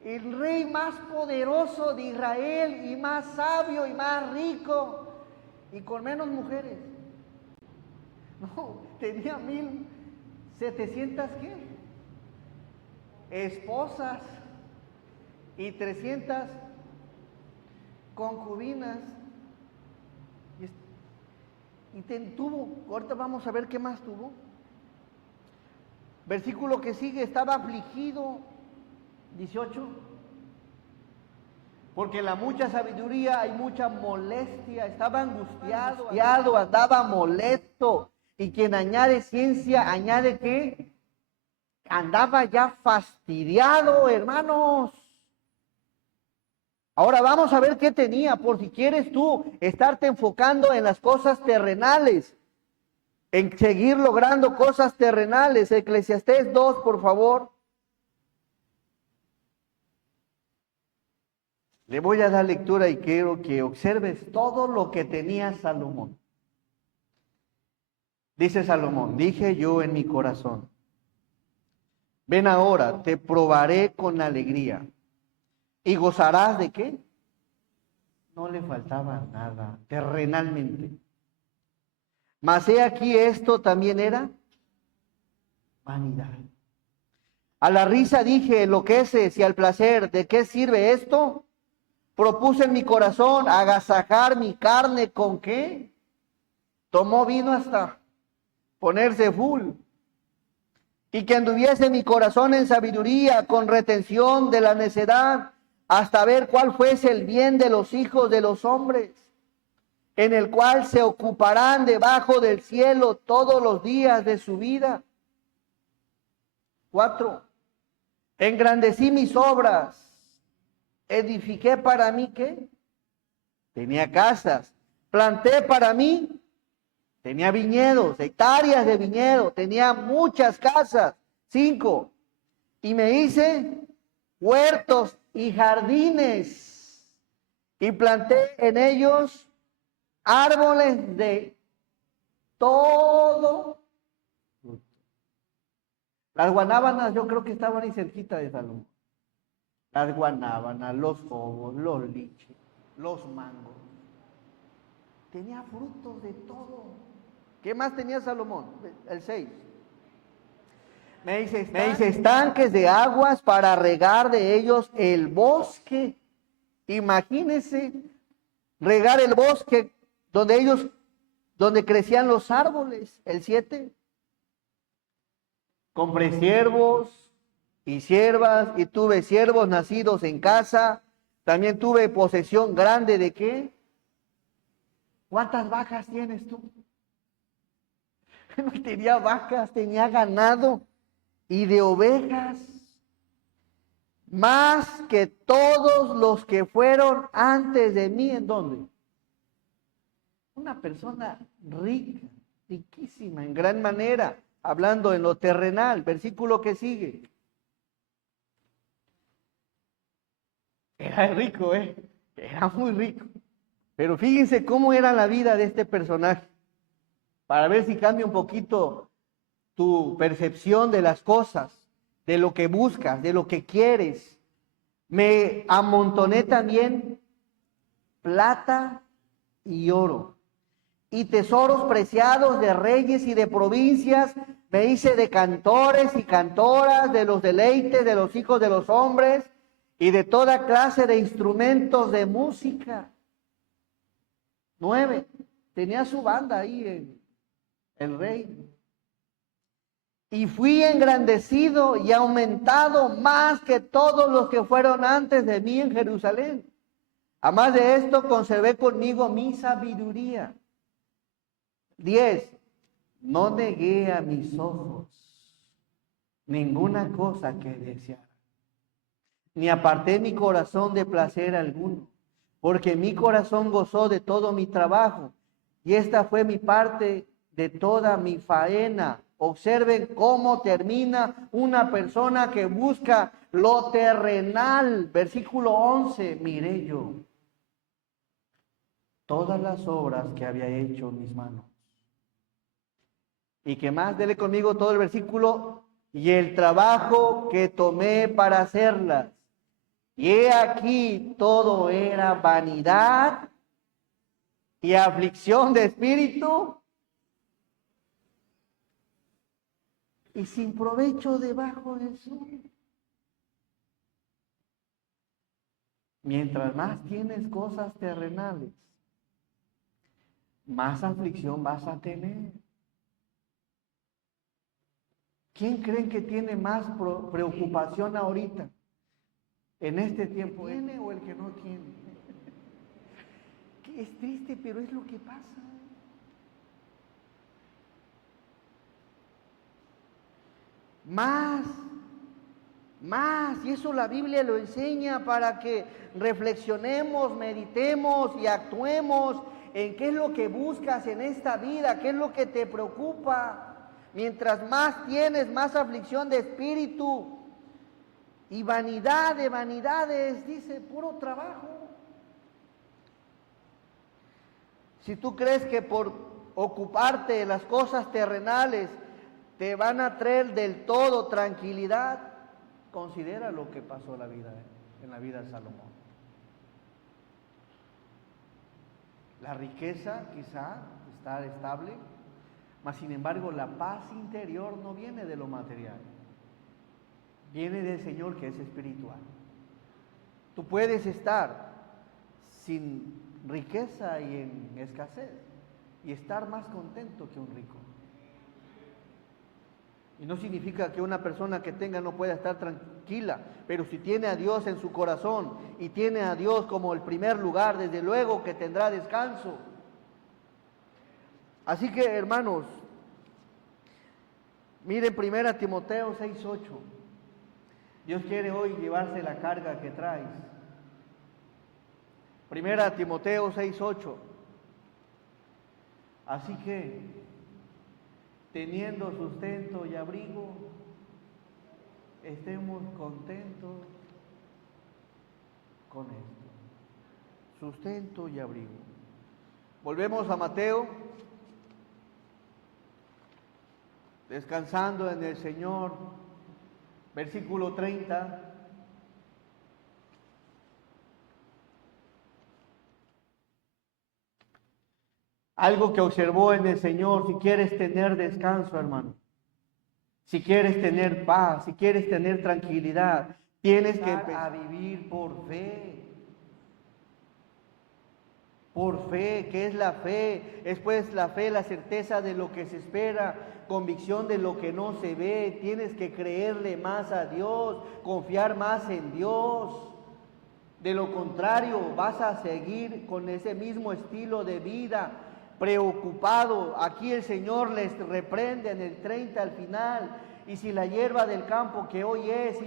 el rey más poderoso de Israel y más sabio y más rico y con menos mujeres. No, tenía 1,700 ¿qué? Esposas y 300 concubinas. Y tuvo, ahorita vamos a ver qué más tuvo. Versículo que sigue, estaba afligido, 18, porque en la mucha sabiduría hay mucha molestia, estaba angustiado, andaba molesto, y quien añade ciencia, añade ¿qué? Andaba ya fastidiado, hermanos. Ahora vamos a ver qué tenía, por si quieres tú estarte enfocando en las cosas terrenales, en seguir logrando cosas terrenales. Eclesiastés 2, por favor. Le voy a dar lectura y quiero que observes todo lo que tenía Salomón. Dice Salomón, dije yo en mi corazón, ven ahora, te probaré con alegría. ¿Y gozarás de qué? No le faltaba nada, terrenalmente. Mas he aquí esto también era vanidad. A la risa dije, enloqueces, y al placer, ¿de qué sirve esto? Propuse en mi corazón agasajar mi carne con ¿qué? tomó vino hasta ponerse full. Y que anduviese mi corazón en sabiduría, con retención de la necedad, hasta ver cuál fuese el bien de los hijos de los hombres, en el cual se ocuparán debajo del cielo todos los días de su vida. 4. Engrandecí mis obras, edifiqué para mí, ¿qué? Tenía casas, planté para mí, tenía viñedos, hectáreas de viñedo, tenía muchas casas. 5. Y me hice huertos y jardines, y planté en ellos árboles de todo. Las guanábanas yo creo que estaban ahí cerquita de Salomón. Las guanábanas, los cogos, los liches, los mangos. Tenía frutos de todo. ¿Qué más tenía Salomón? El 6. Me dice estanques de aguas para regar de ellos el bosque. Imagínense regar el bosque donde crecían los árboles. El 7. Compré siervos y siervas, y tuve siervos nacidos en casa. También tuve posesión grande de ¿qué? ¿Cuántas vacas tienes tú? No tenía vacas, tenía ganado y de ovejas, más que todos los que fueron antes de mí. ¿En dónde? Una persona rica, riquísima, en gran manera, hablando en lo terrenal. Versículo que sigue. Era rico, era muy rico. Pero fíjense cómo era la vida de este personaje, para ver si cambia un poquito tu percepción de las cosas, de lo que buscas, de lo que quieres. Me amontoné también plata y oro, y tesoros preciados de reyes y de provincias. Me hice de cantores y cantoras, de los deleites de los hijos de los hombres, y de toda clase de instrumentos de música. 9. Tenía su banda ahí en el rey. Y fui engrandecido y aumentado más que todos los que fueron antes de mí en Jerusalén. Además de esto, conservé conmigo mi sabiduría. 10. No negué a mis ojos ninguna cosa que deseara, ni aparté mi corazón de placer alguno, porque mi corazón gozó de todo mi trabajo, y esta fue mi parte de toda mi faena. Observen cómo termina una persona que busca lo terrenal. Versículo 11. Miré yo todas las obras que había hecho mis manos. Y que más, dele conmigo todo el versículo. Y el trabajo que tomé para hacerlas. Y he aquí todo era vanidad y aflicción de espíritu y sin provecho debajo del sol. Mientras más tienes cosas terrenales, más aflicción vas a tener. ¿Quién creen que tiene más preocupación ahorita? En este tiempo, ¿tiene o el que no tiene? Es triste, pero es lo que pasa. Más, y eso la Biblia lo enseña para que reflexionemos, meditemos y actuemos en qué es lo que buscas en esta vida, qué es lo que te preocupa. Mientras más tienes, más aflicción de espíritu y vanidad de vanidades, dice, puro trabajo. Si tú crees que por ocuparte de las cosas terrenales te van a traer del todo tranquilidad, considera lo que pasó en la vida de Salomón. La riqueza quizá está estable, mas sin embargo la paz interior no viene de lo material, viene del Señor que es espiritual. Tú puedes estar sin riqueza y en escasez, y estar más contento que un rico. Y no significa que una persona que tenga no pueda estar tranquila, pero si tiene a Dios en su corazón y tiene a Dios como el primer lugar, desde luego que tendrá descanso. Así que, hermanos, miren 1 Timoteo 6:8. Dios quiere hoy llevarse la carga que traes. 1 Timoteo 6:8. Así que, teniendo sustento y abrigo, estemos contentos con esto. Sustento y abrigo. Volvemos a Mateo. Descansando en el Señor. Versículo 30. Algo que observó en el Señor: si quieres tener descanso, hermano, si quieres tener paz, si quieres tener tranquilidad, tienes que empezar a vivir por fe. Por fe. ¿Qué es la fe? Es pues la fe, la certeza de lo que se espera, convicción de lo que no se ve. Tienes que creerle más a Dios, confiar más en Dios. De lo contrario, vas a seguir con ese mismo estilo de vida, preocupado. Aquí el Señor les reprende en el 30 al final. Y si la hierba del campo que hoy es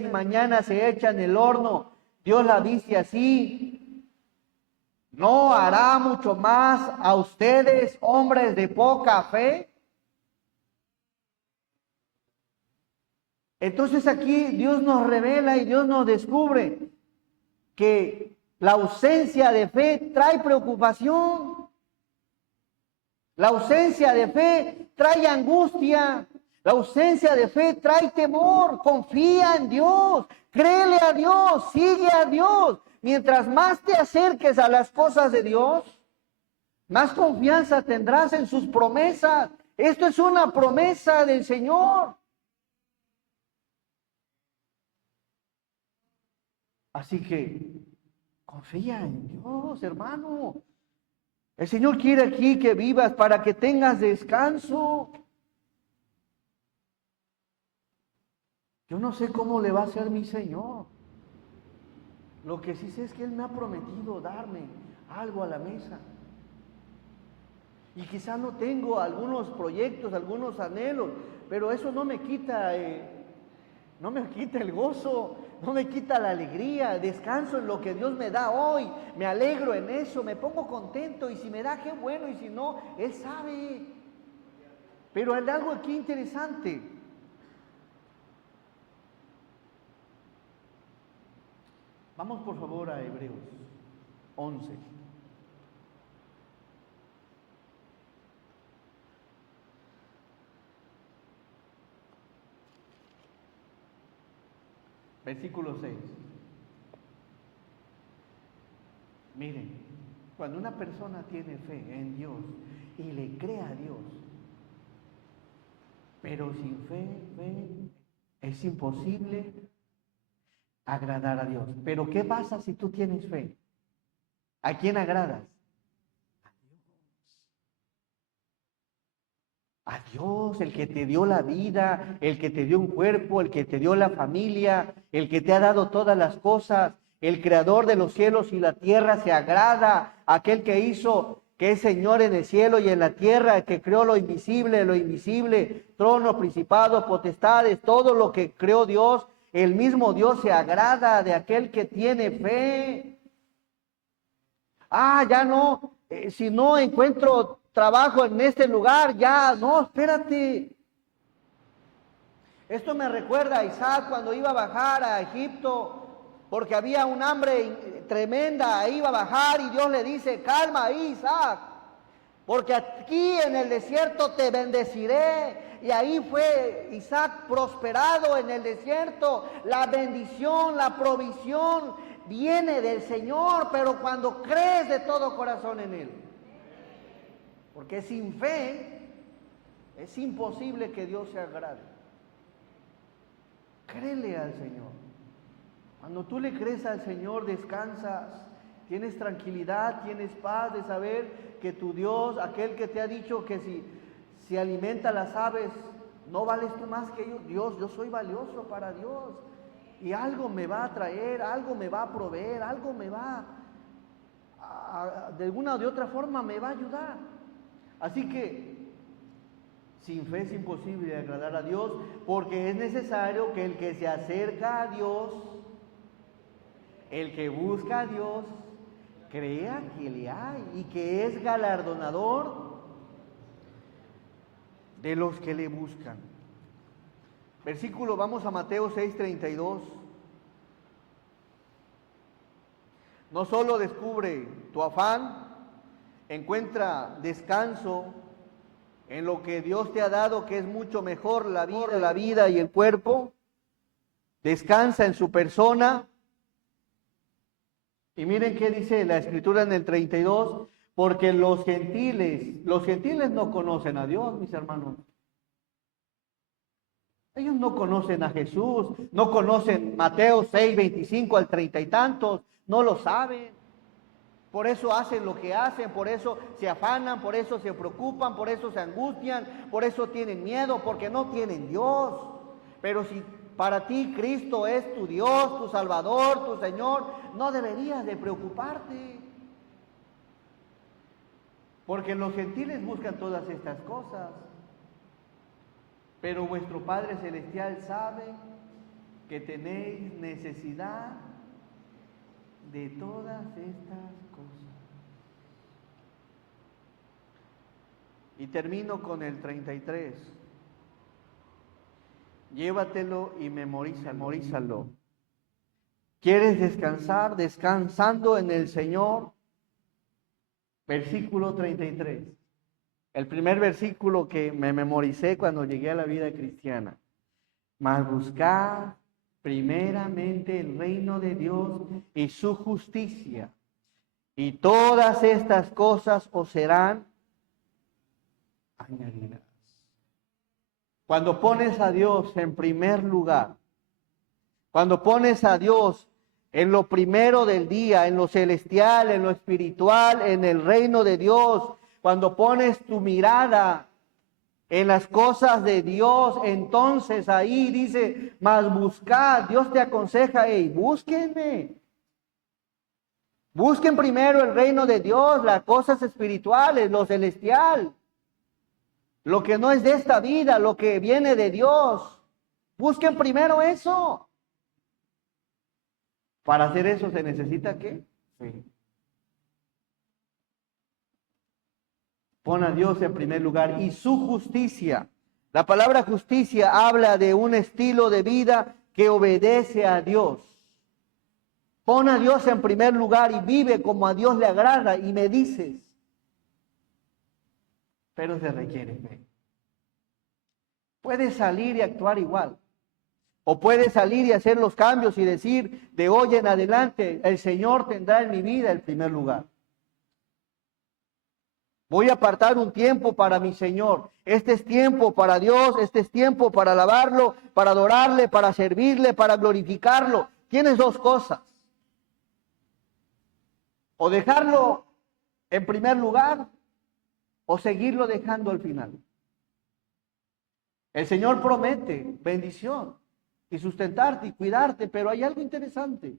y mañana se echa en el horno, Dios la dice así, ¿no hará mucho más a ustedes, hombres de poca fe? Entonces aquí Dios nos revela y Dios nos descubre que la ausencia de fe trae preocupación. La ausencia de fe trae angustia. La ausencia de fe trae temor. Confía en Dios, créele a Dios, sigue a Dios. Mientras más te acerques a las cosas de Dios, más confianza tendrás en sus promesas. Esto es una promesa del Señor. Así que confía en Dios, hermano. El Señor quiere aquí que vivas para que tengas descanso. Yo no sé cómo le va a hacer mi Señor. Lo que sí sé es que Él me ha prometido darme algo a la mesa. Y quizá no tengo algunos proyectos, algunos anhelos, pero eso no me quita el gozo, no me quita la alegría. Descanso en lo que Dios me da hoy, me alegro en eso, me pongo contento, y si me da, qué bueno, y si no, Él sabe. Pero hay algo aquí interesante. Vamos por favor a Hebreos 11. Versículo 6. Miren, cuando una persona tiene fe en Dios y le cree a Dios, pero sin fe es imposible agradar a Dios. Pero ¿qué pasa si tú tienes fe? ¿A quién agradas? A Dios, el que te dio la vida, el que te dio un cuerpo, el que te dio la familia, el que te ha dado todas las cosas, el creador de los cielos y la tierra se agrada, aquel que hizo, que es Señor en el cielo y en la tierra, que creó lo invisible, trono, principado, potestades, todo lo que creó Dios. El mismo Dios se agrada de aquel que tiene fe. Ya no, si no encuentro trabajo en este lugar, ya, no, espérate. Esto me recuerda a Isaac cuando iba a bajar a Egipto, porque había un hambre tremenda, iba a bajar y Dios le dice: calma ahí, Isaac, porque aquí en el desierto te bendeciré. Y ahí fue Isaac prosperado en el desierto. La bendición, la provisión viene del Señor, pero cuando crees de todo corazón en Él. Porque sin fe es imposible que Dios se agrade. Créele al Señor. Cuando tú le crees al Señor, descansas, Tienes tranquilidad, tienes paz de saber que tu Dios, aquel que te ha dicho que si alimenta a las aves, no vales tú más que ellos. Dios, yo soy valioso para Dios. Y algo me va a traer, algo me va a proveer, algo me va de alguna o de otra forma me va a ayudar. Así que sin fe es imposible agradar a Dios, porque es necesario que el que se acerca a Dios, el que busca a Dios, crea que le hay y que es galardonador de los que le buscan. Versículo, vamos a Mateo 6:32. No solo descubre tu afán, encuentra descanso en lo que Dios te ha dado, que es mucho mejor la vida y el cuerpo. Descansa en su persona. Y miren qué dice la Escritura en el 32, porque los gentiles no conocen a Dios, mis hermanos. Ellos no conocen a Jesús, no conocen Mateo 6:25 al 30 y tantos, no lo saben. Por eso hacen lo que hacen, por eso se afanan, por eso se preocupan, por eso se angustian, por eso tienen miedo, porque no tienen Dios. Pero si para ti Cristo es tu Dios, tu Salvador, tu Señor, no deberías de preocuparte. Porque los gentiles buscan todas estas cosas. Pero vuestro Padre Celestial sabe que tenéis necesidad de todas estas cosas. Y termino con el 33. Llévatelo y memorízalo. ¿Quieres descansar? Descansando en el Señor. Versículo 33. El primer versículo que me memoricé cuando llegué a la vida cristiana. Mas buscad primeramente el reino de Dios y su justicia, y todas estas cosas os serán añadidas. Cuando pones a Dios en primer lugar, cuando pones a Dios en lo primero del día, en lo celestial, en lo espiritual, en el reino de Dios, cuando pones tu mirada en las cosas de Dios, entonces ahí dice, mas buscad, Dios te aconseja, búsquenme. Busquen primero el reino de Dios, las cosas espirituales, lo celestial, lo que no es de esta vida, lo que viene de Dios. Busquen primero eso. Para hacer eso se necesita ¿qué? Fe. Pon a Dios en primer lugar y su justicia. La palabra justicia habla de un estilo de vida que obedece a Dios. Pon a Dios en primer lugar y vive como a Dios le agrada y me dices. Pero se requiere fe. Puedes salir y actuar igual. O puedes salir y hacer los cambios y decir, de hoy en adelante, el Señor tendrá en mi vida el primer lugar. Voy a apartar un tiempo para mi Señor. Este es tiempo para Dios, este es tiempo para alabarlo, para adorarle, para servirle, para glorificarlo. Tienes dos cosas. O dejarlo en primer lugar, o seguirlo dejando al final. El Señor promete bendición y sustentarte y cuidarte, pero hay algo interesante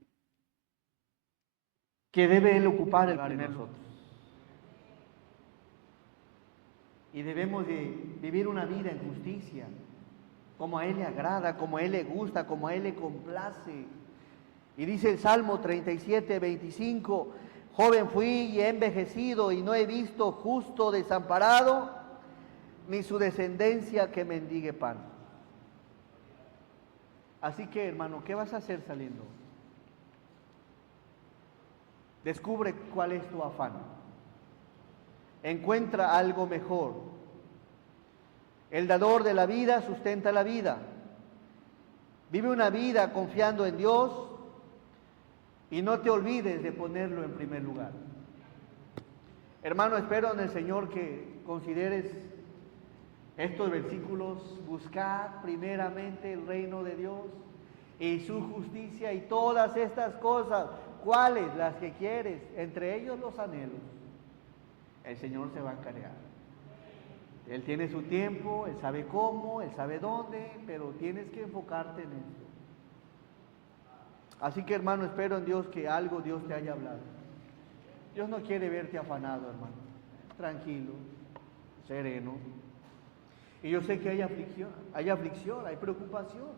que debe Él ocupar el primer lugar. Y debemos de vivir una vida en justicia, como a Él le agrada, como a Él le gusta, como a Él le complace. Y dice el Salmo 37:25, joven fui y he envejecido y no he visto justo desamparado, ni su descendencia que mendigue pan. Así que, hermano, ¿qué vas a hacer saliendo? Descubre cuál es tu afán. Encuentra algo mejor. El dador de la vida sustenta la vida. Vive una vida confiando en Dios y no te olvides de ponerlo en primer lugar. Hermano, espero en el Señor que consideres estos versículos. Buscad primeramente el reino de Dios y su justicia y todas estas cosas. ¿Cuáles? Las que quieres, entre ellos los anhelos. El Señor se va a encargar. Él tiene su tiempo, Él sabe cómo, Él sabe dónde, pero tienes que enfocarte en esto. Así que, hermano, espero en Dios que algo Dios te haya hablado. Dios no quiere verte afanado, hermano. Tranquilo, sereno. Y yo sé que hay aflicción, hay preocupación,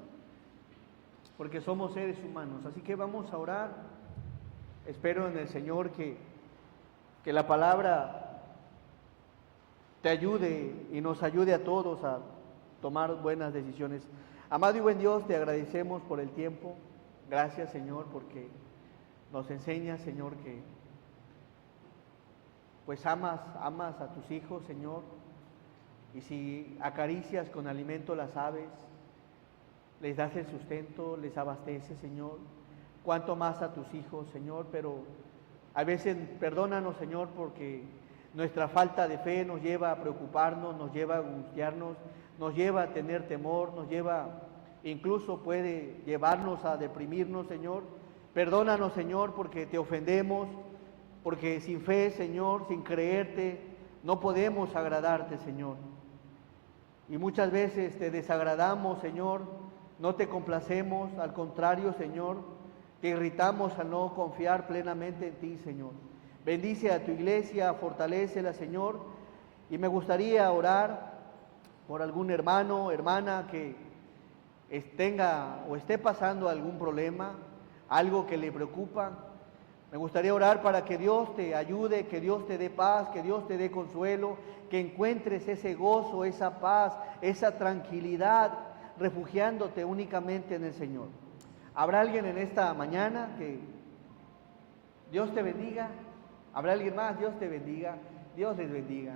porque somos seres humanos. Así que vamos a orar. Espero en el Señor que la palabra te ayude y nos ayude a todos a tomar buenas decisiones. Amado y buen Dios, te agradecemos por el tiempo. Gracias, Señor, porque nos enseñas, Señor, que pues amas a tus hijos, Señor. Y si acaricias con alimento las aves, les das el sustento, les abasteces, Señor. Cuánto más a tus hijos, Señor, pero a veces perdónanos, Señor, porque nuestra falta de fe nos lleva a preocuparnos, nos lleva a angustiarnos, nos lleva a tener temor, incluso puede llevarnos a deprimirnos, Señor. Perdónanos, Señor, porque te ofendemos, porque sin fe, Señor, sin creerte, no podemos agradarte, Señor. Y muchas veces te desagradamos, Señor, no te complacemos, al contrario, Señor, te irritamos al no confiar plenamente en ti, Señor. Bendice a tu iglesia, fortalécela, Señor. Y me gustaría orar por algún hermano, hermana que tenga o esté pasando algún problema, algo que le preocupa. Me gustaría orar para que Dios te ayude, que Dios te dé paz, que Dios te dé consuelo, que encuentres ese gozo, esa paz, esa tranquilidad, refugiándote únicamente en el Señor. ¿Habrá alguien en esta mañana que Dios te bendiga? ¿Habrá alguien más? Dios te bendiga. Dios les bendiga.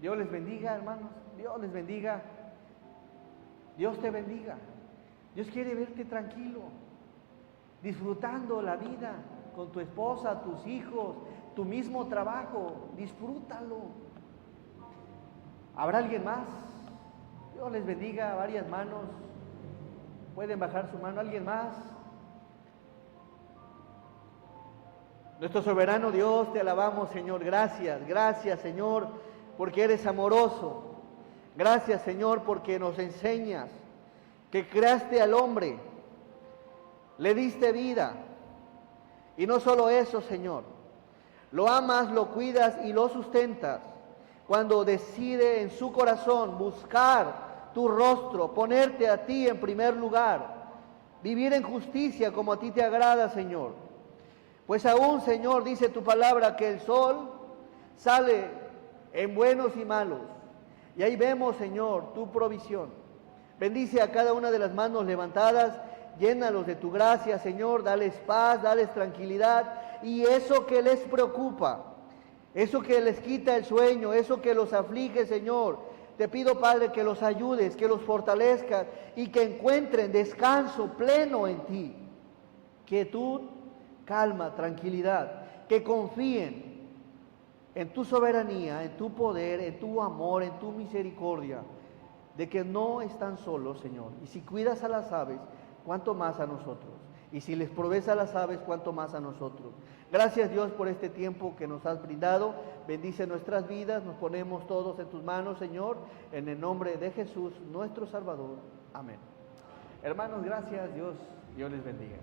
Dios les bendiga, hermanos. Dios les bendiga. Dios te bendiga. Dios quiere verte tranquilo, disfrutando la vida con tu esposa, tus hijos, tu mismo trabajo. Disfrútalo. ¿Habrá alguien más? Dios les bendiga. Varias manos. Pueden bajar su mano. ¿Alguien más? Nuestro soberano Dios, te alabamos, Señor. Gracias, gracias, Señor, porque eres amoroso. Gracias, Señor, porque nos enseñas que creaste al hombre, le diste vida. Y no solo eso, Señor, lo amas, lo cuidas y lo sustentas cuando decide en su corazón buscar tu rostro, ponerte a ti en primer lugar, vivir en justicia como a ti te agrada, Señor. Pues aún, Señor, dice tu palabra que el sol sale en buenos y malos. Y ahí vemos, Señor, tu provisión. Bendice a cada una de las manos levantadas, llénalos de tu gracia, Señor, dales paz, dales tranquilidad. Y eso que les preocupa, eso que les quita el sueño, eso que los aflige, Señor, te pido, Padre, que los ayudes, que los fortalezcas y que encuentren descanso pleno en ti. Quietud, calma, tranquilidad, que confíen en tu soberanía, en tu poder, en tu amor, en tu misericordia, de que no están solos, Señor. Y si cuidas a las aves, ¿cuánto más a nosotros? Y si les provees a las aves, ¿cuánto más a nosotros? Gracias, Dios, por este tiempo que nos has brindado. Bendice nuestras vidas, nos ponemos todos en tus manos, Señor, en el nombre de Jesús, nuestro Salvador. Amén. Hermanos, gracias, Dios les bendiga.